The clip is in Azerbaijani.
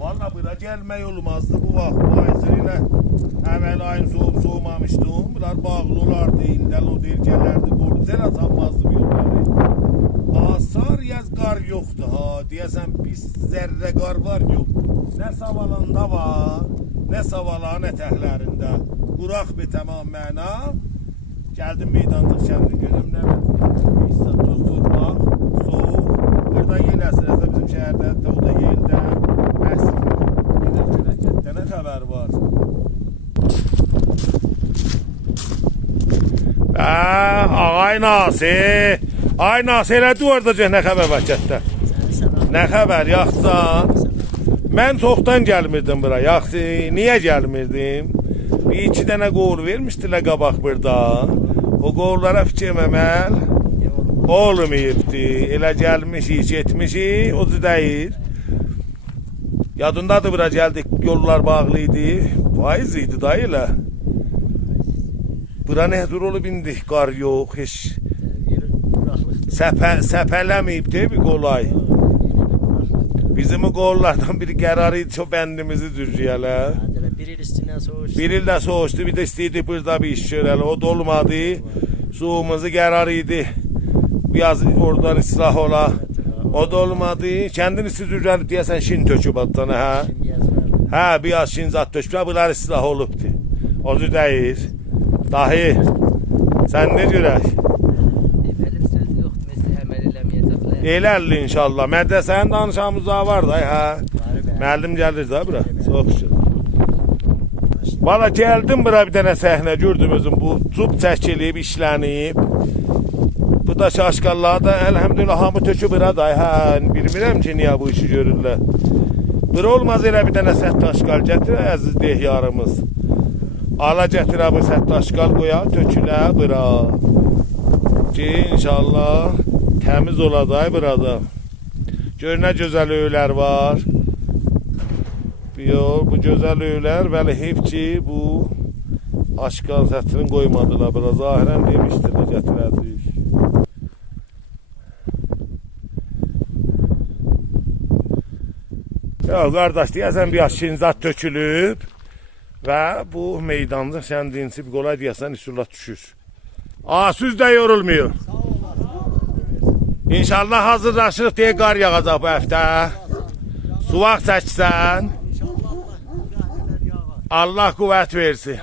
Valla bura gelmək olmazdı bu vaxt bayzıyla. Əvvəl ayın soğumamışdım. Bunlar bağlı olardı, ildəl o dergələrdi, qorcəl atanmazdı bu yolları. Asar yaz qar yoxdur ha. Deyəsən pis zərrə qar var yox. Nə savalanda var, nə savaların ətəklərində. Quraq bir tamam məna. Gəldim meydancıq kəndin gözüm nə var? Toz torpaq, soğuk. Burada yel əsrəsə bizim şəhərdə, hətta o da yeldə. Əsr. Gedək nə xəbər var? Ağay Nasir. Ay Nasir, elədi orada nə xəbər var kətdə? Nə xəbər, yaxşısan? Mən çoxdan gəlmirdim bura, yaxşı. Niyə gəlmirdim? Bir iki dənə qol vermişdilər qabaq burada. O qollara fikir məməl olmayıbdı. Elə gəlmişik, getmişik, o deyir. Yadındadır bura gəldik, yollar bağlıydı. Faiz idi da elə. Bura nəhzur olub indik, qar yox, heç səpələməyibdi bir qolay. Bizim o qollardan biri qərar idi, çox bəndimizi düzgələ. Bir il üstündən soğuşdu. Bir il də soğuşdu, bir də istəyirdik burada bir iş görələ. O da olmadı, suğumuzu qərar idi. Biraz oradan islah ola. O da olmadı. Kəndin isli düzəlib deyəsən şin töküb adına, hə? Hə, biraz şin zat töküb, bunlar islah olubdu. O deyir. Dahi, sən ne görək? Mənim söz yoxdur, məsələ əməl eləməyəcəklər. Elərli inşallah. Mədrəsənin danışağımız daha var da, hə? Müəllim gəlir də bura. Çox şükür. Valla gəldim bura bir dənə səhnə gördüm özüm. Bu cub çəkilib, işlənib. Bu da şaşqallar da əlhəmdülillah hamı tökü bura da, hə? Bilmirəm ki, niyə bu işi görürlər. Bura olmaz elə bir dənə səhtaşqal gətir, əziz dehyarımız. Ala gətirə bu səhtaşqal qoya, tökülə bura. Ki inşallah təmiz oladay burada. Gör nə gözəl öylər var. Bu gözəl öylər vəli heyf ki bu aşqal sətrini qoymadılar bura. Zahirən demişdirlər gətirəcəyik. Ya qardaş deyəsən bir aşkinzat tökülüb. Və bu meydancıq kəndinci bir qolay deyəsən üsulat düşür. Süz də yorulmuyor. İnşallah hazırlaşırıq deyə qar yağacaq bu həftə. Suvaq çəksən. Allah qüvvət versin.